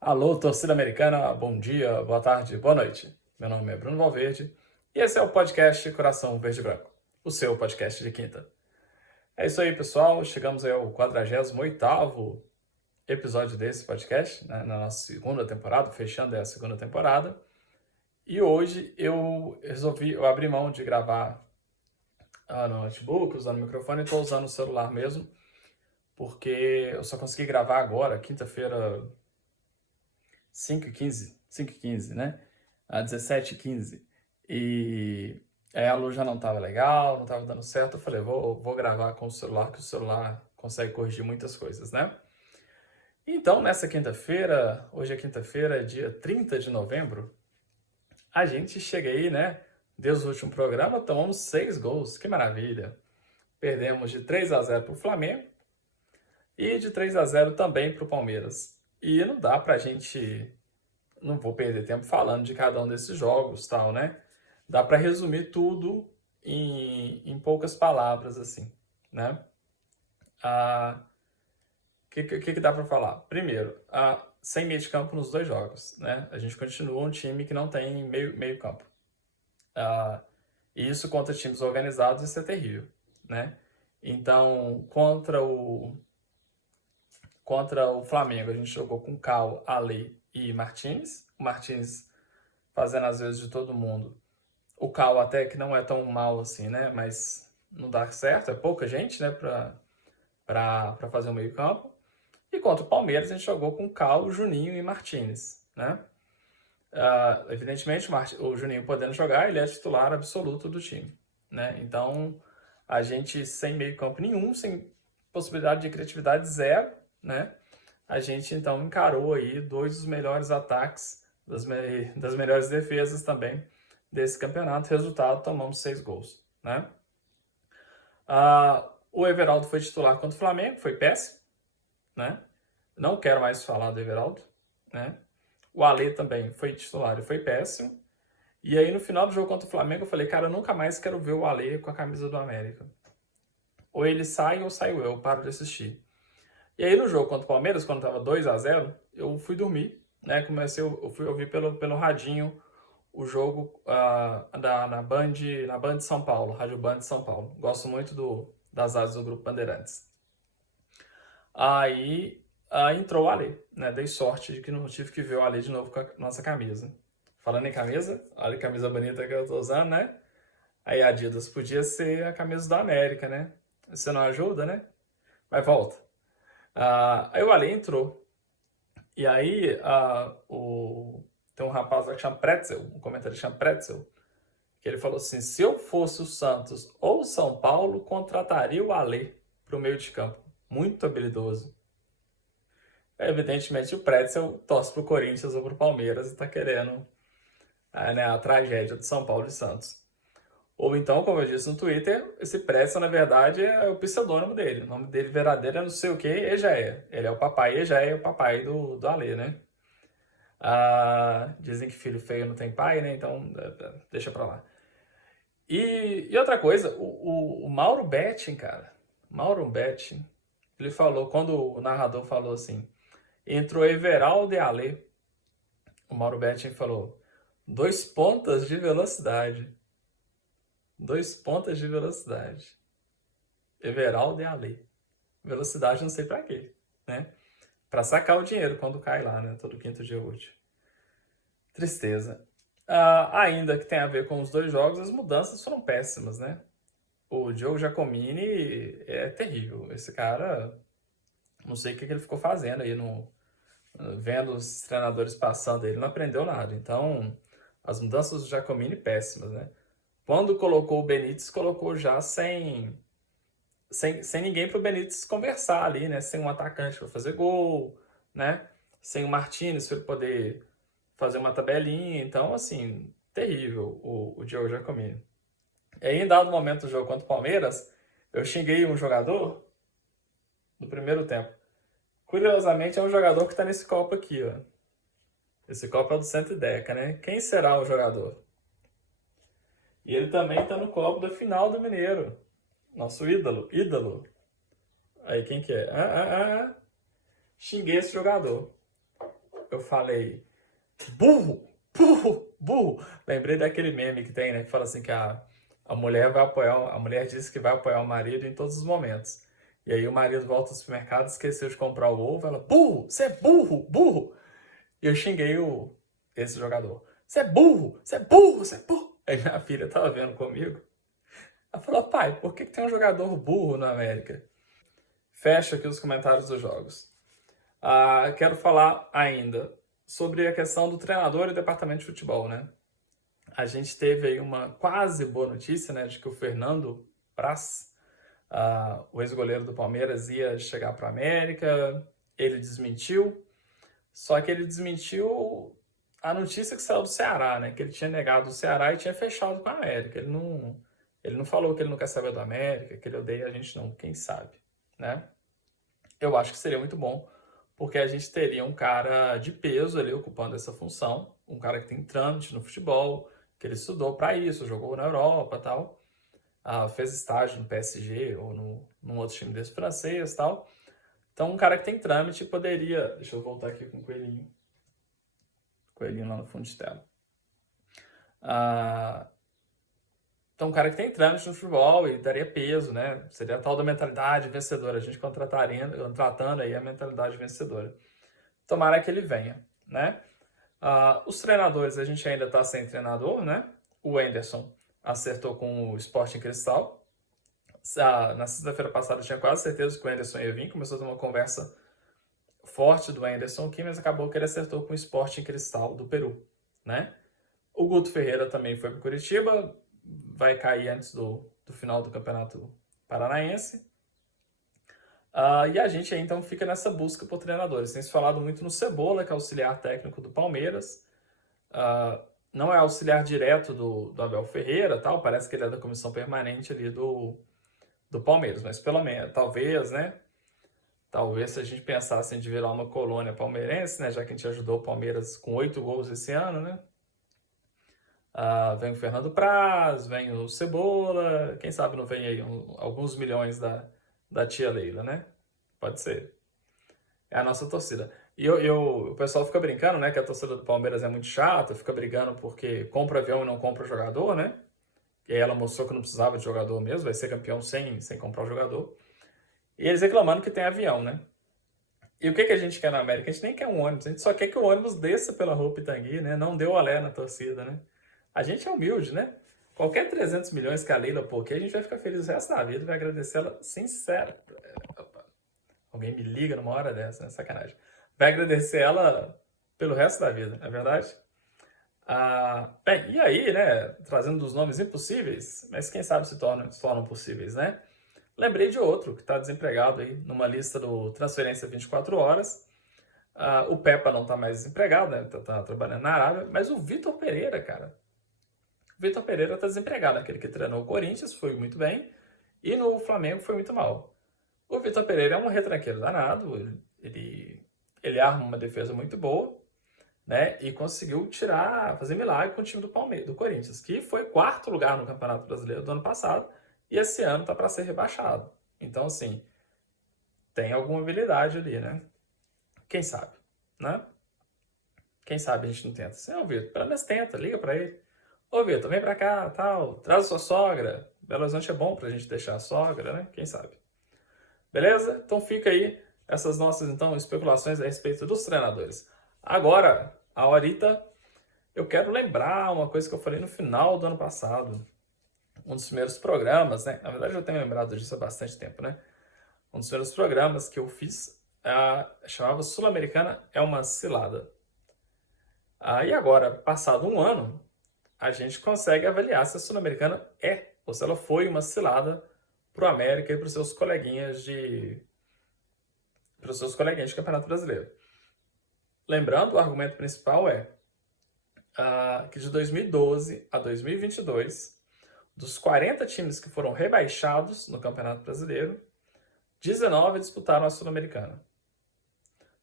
Alô, torcida americana, bom dia, boa tarde, boa noite. Meu nome é Bruno Valverde e esse é o podcast Coração Verde e Branco, o seu podcast de quinta. É isso aí, pessoal, chegamos aí ao 48º episódio desse podcast, né, na nossa segunda temporada, fechando a segunda temporada. E hoje eu abri mão de gravar no notebook, usando o microfone, e estou usando o celular mesmo, porque eu só consegui gravar agora, quinta-feira, 5h15, né? A 17h15. E aí a luz já não estava legal, não estava dando certo. Eu falei, vou gravar com o celular, que o celular consegue corrigir muitas coisas, né? Então, nessa quinta-feira, hoje é quinta-feira, dia 30 de novembro, a gente chega aí, né? Desde o último programa, tomamos 6 gols, que maravilha. Perdemos de 3-0 para o Flamengo e de 3-0 também para o Palmeiras. E não dá pra gente, não vou perder tempo falando de cada um desses jogos, tal, né? Dá para resumir tudo em poucas palavras, assim, né? Que dá para falar? Primeiro, sem meio de campo nos dois jogos, né? A gente continua um time que não tem meio campo. E isso contra times organizados, isso é terrível, né? Então, contra o Flamengo, a gente jogou com Cal, Ale e Martins. O Martins fazendo às vezes de todo mundo. O Cal até que não é tão mal assim, né? Mas não dá certo, é pouca gente, né? Pra fazer o meio campo. E contra o Palmeiras a gente jogou com Cal, Juninho e Martins, né? Evidentemente o Juninho podendo jogar, ele é titular absoluto do time, né? Então a gente sem meio campo nenhum, sem possibilidade de criatividade zero, né? A gente então encarou aí dois dos melhores ataques, das melhores defesas também desse campeonato. Resultado, tomamos 6 gols, né? O Everaldo foi titular contra o Flamengo, foi péssimo, né? Não quero mais falar do Everaldo, né? O Ale também foi titular e foi péssimo. E aí no final do jogo contra o Flamengo eu falei, cara, eu nunca mais quero ver o Ale com a camisa do América. Ou ele sai ou saio eu paro de assistir. E aí no jogo contra o Palmeiras, quando tava 2-0, eu fui dormir, né? Eu fui ouvir pelo radinho o jogo na Band de São Paulo, Rádio Band de São Paulo. Gosto muito das áreas do Grupo Bandeirantes. Aí entrou o Ale, né? Dei sorte de que não tive que ver o Ale de novo com a nossa camisa. Falando em camisa, olha a camisa bonita que eu tô usando, né? Aí a Adidas podia ser a camisa da América, né? Você não ajuda, né? Mas volta. Aí o Ale entrou. E aí tem um rapaz lá que chama Pretzel, um comentarista chama Pretzel, que ele falou assim, se eu fosse o Santos ou o São Paulo, contrataria o Ale para o meio de campo. Muito habilidoso. Evidentemente o Pretzel torce pro Corinthians ou pro Palmeiras e tá querendo né, a tragédia do São Paulo e Santos. Ou então, como eu disse no Twitter, esse Pretzel na verdade é o pseudônimo dele. O nome dele verdadeiro é não sei o que, Ejaé. Ele é o papai Ejaé, o papai do Ale, né? Dizem que filho feio não tem pai, né? Então deixa pra lá. E outra coisa, o Mauro Betting, cara, Mauro Betting, ele falou, quando o narrador falou assim, entrou Everaldo e Ale, o Mauro Betting falou, 2 pontas de velocidade. 2 pontas de velocidade. Everaldo e Ale. Velocidade não sei pra quê, né? Pra sacar o dinheiro quando cai lá, né? Todo quinto dia útil. Tristeza. Ainda que tenha a ver com os dois jogos, as mudanças foram péssimas, né? O Diogo Giacomini é terrível. Esse cara, não sei o que ele ficou fazendo aí, vendo os treinadores passando, ele não aprendeu nada. Então, as mudanças do Giacomini péssimas, né? Quando colocou o Benítez, colocou já sem ninguém para o Benítez conversar ali, né? Sem um atacante para fazer gol, né? Sem o Martínez para poder fazer uma tabelinha. Então, assim, terrível o Diogo Giacomini. E aí, em dado momento do jogo contra o Palmeiras, eu xinguei um jogador no primeiro tempo. Curiosamente, é um jogador que está nesse copo aqui, ó. Esse copo é do Centro Deca, né? Quem será o jogador? E ele também está no copo da final do Mineiro. Nosso ídolo, ídolo. Aí quem que é? Xinguei esse jogador. eu falei, burro, burro, burro. Lembrei daquele meme que tem, né? Que fala assim que a mulher vai apoiar, a mulher disse que vai apoiar o marido em todos os momentos. E aí o marido volta ao supermercado, esqueceu de comprar o ovo, ela, burro, você é burro, burro. E eu xinguei esse jogador. Você é burro, você é burro, você é burro. Aí minha filha tava vendo comigo. Ela falou, pai, por que tem um jogador burro na América? Fecha aqui os comentários dos jogos. Quero falar ainda sobre a questão do treinador e departamento de futebol, né? A gente teve aí uma quase boa notícia, né, de que o Fernando Praz, o ex-goleiro do Palmeiras, ia chegar para a América. Ele desmentiu, só que ele desmentiu a notícia que saiu do Ceará, né, que ele tinha negado o Ceará e tinha fechado com a América. Ele não falou que ele não quer saber do América, que ele odeia a gente não, quem sabe, né? Eu acho que seria muito bom, porque a gente teria um cara de peso ali ocupando essa função, um cara que tem trâmite no futebol, que ele estudou para isso, jogou na Europa, tal, fez estágio no PSG ou num outro time desse francês, tal. Então, um cara que tem trâmite poderia, deixa eu voltar aqui com o coelhinho lá no fundo de tela. Então, um cara que tem trâmite no futebol e daria peso, né? Seria a tal da mentalidade vencedora. A gente contratando aí a mentalidade vencedora. Tomara que ele venha, né? Os treinadores, a gente ainda está sem treinador, né? O Anderson acertou com o Sporting Cristal. Na sexta-feira passada eu tinha quase certeza que o Anderson ia vir. Começou a ter uma conversa forte do Anderson aqui, mas acabou que ele acertou com o Sporting Cristal do Peru, né? O Guto Ferreira também foi para Curitiba, vai cair antes do final do Campeonato Paranaense. E a gente aí, então, fica nessa busca por treinadores. Tem se falado muito no Cebola, que é auxiliar técnico do Palmeiras. Não é auxiliar direto do Abel Ferreira, tal. Parece que ele é da comissão permanente ali do Palmeiras. Mas pelo menos, talvez, né? Talvez se a gente pensasse em virar uma colônia palmeirense, né? Já que a gente ajudou o Palmeiras com 8 gols esse ano, né? Vem o Fernando Praz, vem o Cebola, quem sabe não vem aí alguns milhões da tia Leila, né? Pode ser. É a nossa torcida. E o pessoal fica brincando, né? Que a torcida do Palmeiras é muito chata, fica brigando porque compra avião e não compra jogador, né? E aí ela mostrou que não precisava de jogador mesmo, vai ser campeão sem comprar o jogador. E eles reclamando que tem avião, né? E o que a gente quer na América? A gente nem quer um ônibus, a gente só quer que o ônibus desça pela Rua Pitangui, né? Não dê o alé na torcida, né? A gente é humilde, né? Qualquer 300 milhões que a Leila pôr aqui, a gente vai ficar feliz o resto da vida e vai agradecer ela sincera. Alguém me liga numa hora dessa, né? Sacanagem. Vai agradecer ela pelo resto da vida, não é verdade? Bem, e aí, né? Trazendo dos nomes impossíveis, mas quem sabe se tornam possíveis, né? Lembrei de outro que está desempregado aí numa lista do Transferência 24 Horas. O Pepa não está mais desempregado, né? Tá trabalhando na Arábia, mas o Vitor Pereira, cara. O Vitor Pereira está desempregado, aquele que treinou o Corinthians, foi muito bem, e no Flamengo foi muito mal. O Vitor Pereira é um retranqueiro danado, ele arma uma defesa muito boa, né? E conseguiu fazer milagre com o time do Corinthians, que foi quarto lugar no Campeonato Brasileiro do ano passado, e esse ano tá para ser rebaixado. Então, assim, tem alguma habilidade ali, né? Quem sabe, né? Quem sabe a gente não tenta. Assim, ô Vitor, pelo menos tenta, liga para ele. Ô Vitor, vem pra cá, tal, traz a sua sogra. Belo Horizonte é bom pra gente deixar a sogra, né? Quem sabe? Beleza? Então fica aí essas nossas, então, especulações a respeito dos treinadores. Agora, a horita, eu quero lembrar uma coisa que eu falei no final do ano passado. Um dos primeiros programas, né? Na verdade, eu tenho lembrado disso há bastante tempo, né? Um dos primeiros programas que eu fiz chamava Sul-Americana é uma cilada. E agora, passado um ano, a gente consegue avaliar se a Sul-Americana ou se ela foi uma cilada para o América e para os seus coleguinhas de Campeonato Brasileiro. Lembrando, o argumento principal é que de 2012 a 2022, dos 40 times que foram rebaixados no Campeonato Brasileiro, 19 disputaram a Sul-Americana.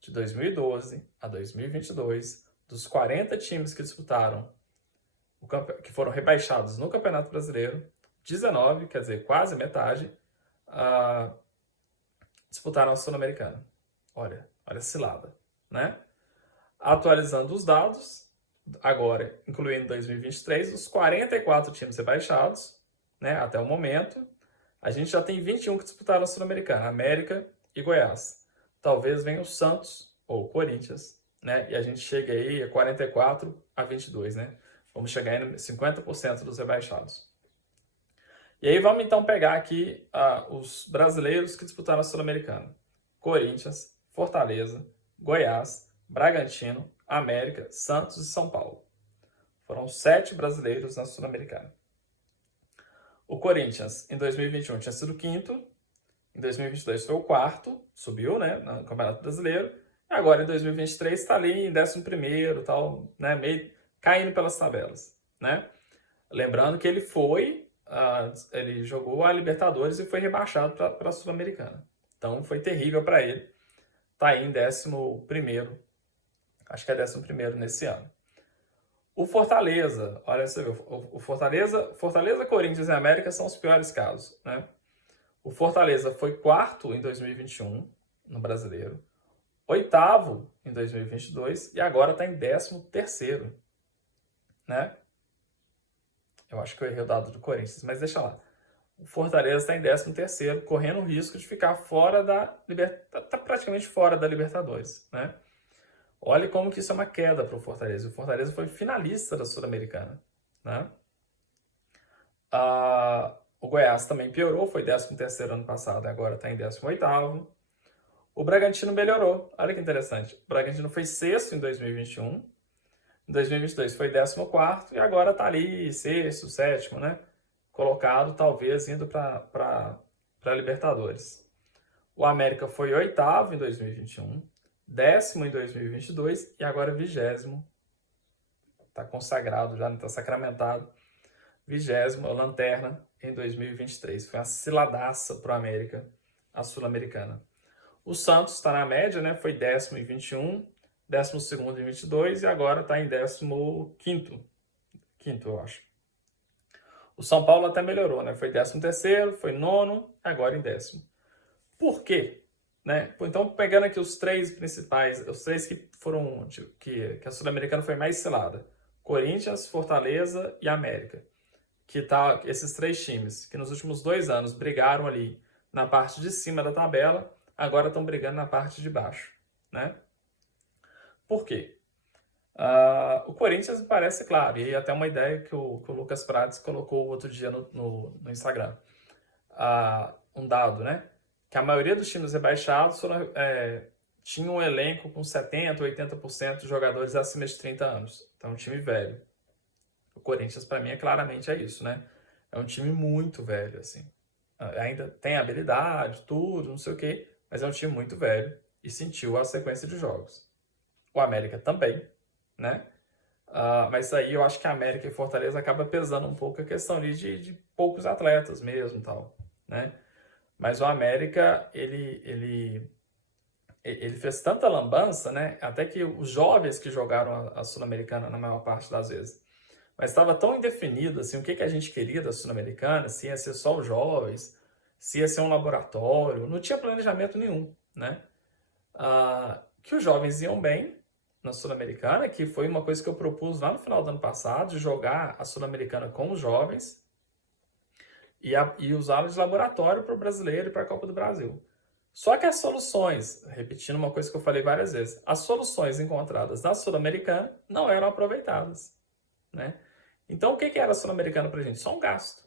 De 2012 a 2022, dos 40 times que disputaram, que foram rebaixados no Campeonato Brasileiro, 19, quer dizer, quase metade, disputaram a Sul-Americana. Olha a cilada, né? Atualizando os dados, agora, incluindo 2023, os 44 times rebaixados, né, até o momento, a gente já tem 21 que disputaram a Sul-Americana, América e Goiás. Talvez venha o Santos ou o Corinthians, né, e a gente chegue aí a 44 a 22, né? Vamos chegar em 50% dos rebaixados. E aí vamos então pegar aqui os brasileiros que disputaram a Sul-Americana. Corinthians, Fortaleza, Goiás, Bragantino, América, Santos e São Paulo. Foram 7 brasileiros na Sul-Americana. O Corinthians, em 2021, tinha sido quinto. Em 2022 foi o quarto, subiu, né, no Campeonato Brasileiro. E agora, em 2023, está ali em 11º, tal, né, meio caindo pelas tabelas, né? Lembrando que ele jogou a Libertadores e foi rebaixado para a Sul-Americana. Então, foi terrível para ele. Está aí em 11º, acho que é 11º nesse ano. O Fortaleza, olha, você vê, o Fortaleza, Corinthians e América são os piores casos, né? O Fortaleza foi quarto em 2021 no Brasileiro, oitavo em 2022 e agora está em 13º, né? Eu acho que eu errei o dado do Corinthians, mas deixa lá. O Fortaleza está em 13º, correndo o risco de ficar fora da Libertadores, tá praticamente fora da Libertadores, né? Olha como que isso é uma queda para o Fortaleza. O Fortaleza foi finalista da Sul-Americana, né? O Goiás também piorou, foi 13º ano passado, agora está em 18º. O Bragantino melhorou, olha que interessante. O Bragantino foi sexto em 2021, em 2022 foi 14º e agora está ali sexto, sétimo, né? Colocado, talvez, indo para Libertadores. O América foi oitavo em 2021, décimo em 2022 e agora 20º. Está consagrado já, está sacramentado. 20º, lanterna em 2023. Foi uma ciladaça para o América, a Sul-Americana. O Santos está na média, né? Foi décimo em 21, 12º em 22 e agora está em 15º. Quinto, eu acho. O São Paulo até melhorou, né? Foi 13º, foi nono, agora em 10º. Por quê? Né? Então, pegando aqui os três principais, os três que foram que a Sul-Americana foi mais selada: Corinthians, Fortaleza e América. Que tá esses três times que nos últimos 2 anos brigaram ali na parte de cima da tabela, agora estão brigando na parte de baixo, né? Por quê? O Corinthians me parece claro, e até uma ideia que o Lucas Prates colocou outro dia no Instagram. Um dado, né? Que a maioria dos times rebaixados tinha um elenco com 70%, 80% de jogadores acima de 30 anos. Então, um time velho. O Corinthians, para mim, claramente é isso, né? É um time muito velho, assim. Ainda tem habilidade, tudo, não sei o quê, mas é um time muito velho e sentiu a sequência de jogos. O América também, né? Mas aí eu acho que a América e Fortaleza acaba pesando um pouco a questão ali de poucos atletas mesmo, tal, né? Mas o América, ele fez tanta lambança, né? Até que os jovens que jogaram a Sul-Americana na maior parte das vezes. Mas estava tão indefinido assim, o que a gente queria da Sul-Americana, se ia ser só os jovens, se ia ser um laboratório, não tinha planejamento nenhum, né? Que os jovens iam bem na Sul-Americana, que foi uma coisa que eu propus lá no final do ano passado, de jogar a Sul-Americana com os jovens e usá-los de laboratório para o brasileiro e para a Copa do Brasil. Só que as soluções, repetindo uma coisa que eu falei várias vezes, as soluções encontradas na Sul-Americana não eram aproveitadas, né? Então, o que era a Sul-Americana pra gente? Só um gasto.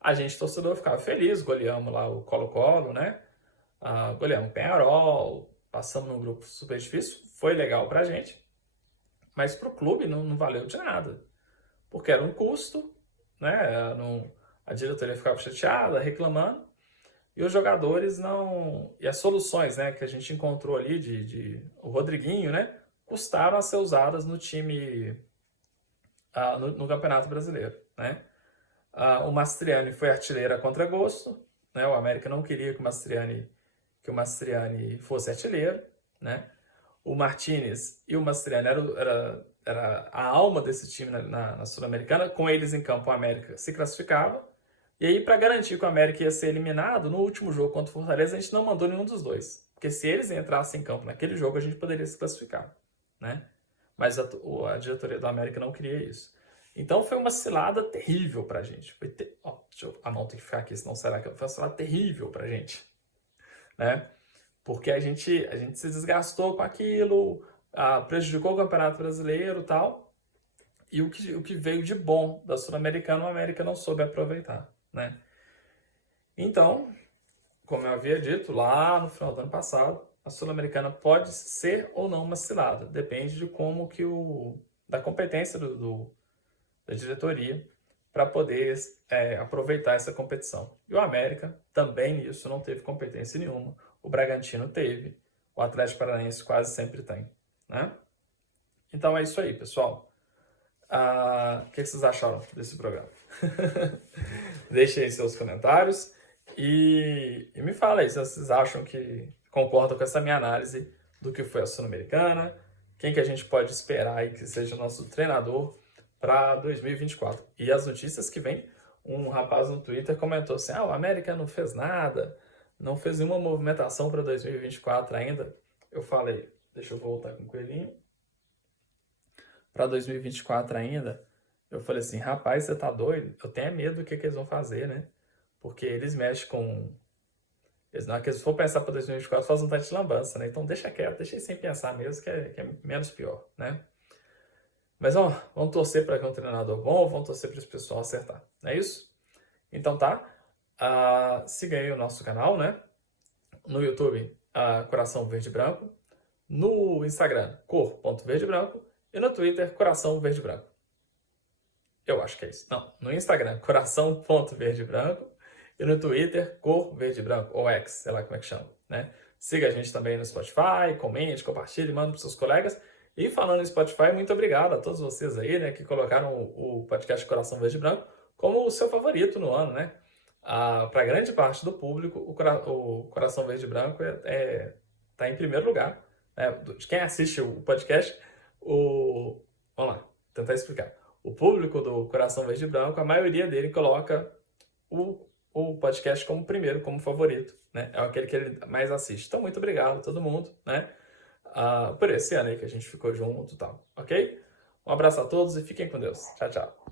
A gente, torcedor, ficava feliz, goleamos lá o Colo-Colo, né? Goleamos o Peñarol, passamos num grupo super difícil, foi legal pra gente, mas pro clube não valeu de nada, porque era um custo, né? A diretoria ficava chateada, reclamando, e os jogadores não... E as soluções, né, que a gente encontrou ali, o Rodriguinho, né? Custaram a ser usadas no time... no Campeonato Brasileiro, né? O Mastriani foi artilheiro a contragosto, né? O América não queria que o Mastriani fosse artilheiro, né? O Martinez e o Mastriani era a alma desse time na Sul-Americana. Com eles em campo, o América se classificava. E aí, para garantir que o América ia ser eliminado, no último jogo contra o Fortaleza, a gente não mandou nenhum dos dois. Porque se eles entrassem em campo naquele jogo, a gente poderia se classificar, né? Mas a diretoria do América não queria isso. Então foi uma cilada terrível pra gente. A mão tem que ficar aqui, senão será que foi uma cilada terrível pra gente, né? Porque a gente se desgastou com aquilo, prejudicou o Campeonato Brasileiro e tal, e o que veio de bom da Sul-Americana, o América não soube aproveitar, né? Então, como eu havia dito lá no final do ano passado, a Sul-Americana pode ser ou não uma cilada, depende de como da competência da diretoria para poder aproveitar essa competição. E o América também nisso não teve competência nenhuma. O Bragantino teve, o Atlético Paranaense quase sempre tem, né? Então é isso aí, pessoal. O que vocês acharam desse programa? Deixem aí seus comentários e me fala aí se vocês acham que concordam com essa minha análise do que foi a Sul-Americana, quem que a gente pode esperar aí que seja o nosso treinador para 2024. E as notícias que vem, um rapaz no Twitter comentou assim, o América não fez nada, não fez nenhuma movimentação para 2024 ainda. Eu falei, deixa eu voltar com o coelhinho. Para 2024 ainda, eu falei assim, rapaz, você tá doido? Eu tenho medo do que eles vão fazer, né? Porque eles mexem com... Na hora que eles for pensar para 2024, faz um tanto de lambança, né? Então deixa quieto, deixa sem pensar mesmo, que é menos pior, né? Mas, vamos torcer para que um treinador bom, vamos torcer para esse pessoal acertar, não é isso? Então tá, siga aí o nosso canal, né? No YouTube, Coração Verde e Branco. No Instagram, cor.verdebranco. E no Twitter, Coração Verde e Branco. Eu acho que é isso. Não, no Instagram, coração.verdebranco. E no Twitter, cor verde e branco, ou X, sei lá como é que chama, né? Siga a gente também no Spotify, comente, compartilhe, manda para seus colegas. E falando em Spotify, muito obrigado a todos vocês aí, né, que colocaram o podcast Coração Verde e Branco como o seu favorito no ano, né? Para grande parte do público, o Coração Verde e Branco tá em primeiro lugar, né? De quem assiste o podcast, vamos lá, tentar explicar. O público do Coração Verde e Branco, a maioria dele coloca o podcast como primeiro, como favorito, né? É aquele que ele mais assiste. Então, muito obrigado a todo mundo, né? Por esse ano aí que a gente ficou junto e tal, ok? Um abraço a todos e fiquem com Deus. Tchau, tchau.